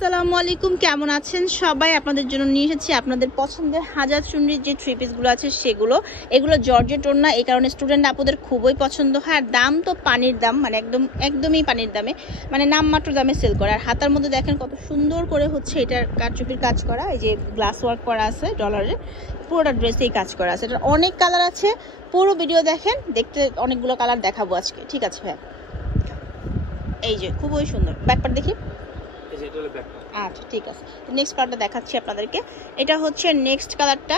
আসসালামু আলাইকুম, কেমন আছেন সবাই? আপনাদের জন্য নিয়ে এসেছি আপনাদের পছন্দের হাজার চুন্ডির যে থ্রি পিসগুলো আছে সেগুলো। এগুলো জর্জেট ওড়না, এই কারণে স্টুডেন্ট আপুদের খুবই পছন্দ হয়। আর দাম তো পানির দাম, মানে একদমই পানির দামে, মানে নামমাত্র দামে সেল করে। আর হাতার মধ্যে দেখেন কত সুন্দর করে হচ্ছে এটার কারচুপির কাজ করা, এই যে গ্লাস ওয়ার্ক করা আছে ডলারের, পুরোটা ড্রেসেই কাজ করা আছে। এটার অনেক কালার আছে, পুরো ভিডিও দেখেন, দেখতে অনেকগুলো কালার দেখাবো আজকে, ঠিক আছে ভাই? এই যে খুবই সুন্দর ব্যাকপার্ট দেখি। আচ্ছা ঠিক আছে, নেক্সট কালারটা দেখাচ্ছি আপনাদেরকে। এটা হচ্ছে নেক্সট কালারটা।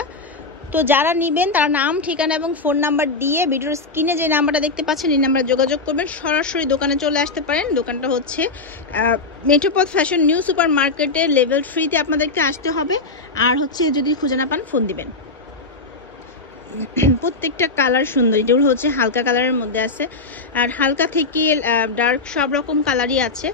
তো যারা নেবেন তারা নাম, ঠিকানা এবং ফোন নাম্বার দিয়ে ভিডিওর স্ক্রিনে যে নাম্বারটা দেখতে পাচ্ছেন এই নাম্বারে যোগাযোগ করবেন। সরাসরি দোকানে চলে আসতে পারেন। দোকানটা হচ্ছে মেট্রোপথ ফ্যাশন নিউ সুপার মার্কেটের লেভেল 3-তে আপনাদেরকে আসতে হবে। আর হচ্ছে যদি খুঁজে না পান ফোন দিবেন। প্রত্যেকটা কালার সুন্দর, যেগুলো হচ্ছে হালকা কালারের মধ্যে আছে, আর হালকা থেকে ডার্ক সব রকম কালারই আছে।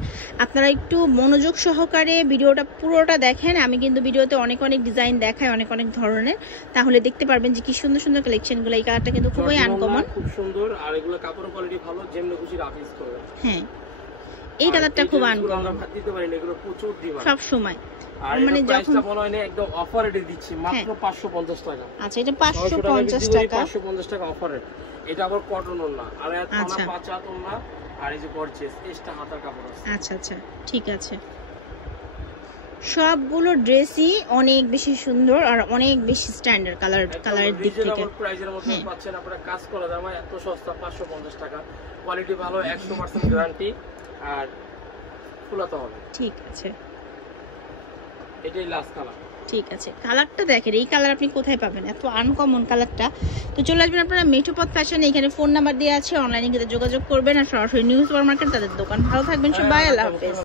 আপনারা একটু মনোযোগ সহকারে ভিডিওটা পুরোটা দেখেন। আমি কিন্তু ভিডিওতে অনেক ডিজাইন দেখাই, অনেক ধরনের, তাহলে দেখতে পারবেন যে কি সুন্দর সুন্দর কালেকশনগুলো। এই কালারটা কিন্তু খুবই আনকমন, খুব সুন্দর, আর এগুলো কাপড়ের কোয়ালিটি ভালো, যেমন খুশি রাফিস করবেন। হ্যাঁ, এই কালারটা খুব আনকমন, আমরা দিতে পারি না, এগুলো প্রচুর ডিমান্ড সব সময়। আর মানে যখন বলা হয় না, একদম অফার রেটে দিচ্ছি মাত্র 550 টাকা। আচ্ছা, এটা 550 টাকা, 550 টাকা অফার রেট। এটা আবার কটন ওড়না, আর এত না পাঁচাত ওড়না, আর এই যে গর্জিয়াস এক্সট্রা হাতার কাপড় আছে। আচ্ছা ঠিক আছে। সবগুলো ড্রেসই অনেক বেশি সুন্দর আর অনেক বেশি স্ট্যান্ডার্ড কালারের দিক থেকে। প্রাইজের মধ্যে পাচ্ছেন আপনারা, কাজ করা দামে এত সস্তা 550 টাকা। কোয়ালিটি ভালো, 100% গ্যারান্টি, আর ফুলাতে হবে। ঠিক আছে, এটাই লাস্ট কালার। ঠিক আছে, কালারটা দেখেন, এই কালার আপনি কোথায় পাবেন? এত আনকমন কালারটা। তো চলে আসবেন আপনারা মেট্রোপথ ফ্যাশন, এখানে ফোন নাম্বার দেওয়া আছে, অনলাইনে যোগাযোগ করবেন। আর সরাসরি নিউ সুপার মার্কেট তাদের দোকান। ভালো থাকবেন সবাই, আল্লাহ হাফেজ।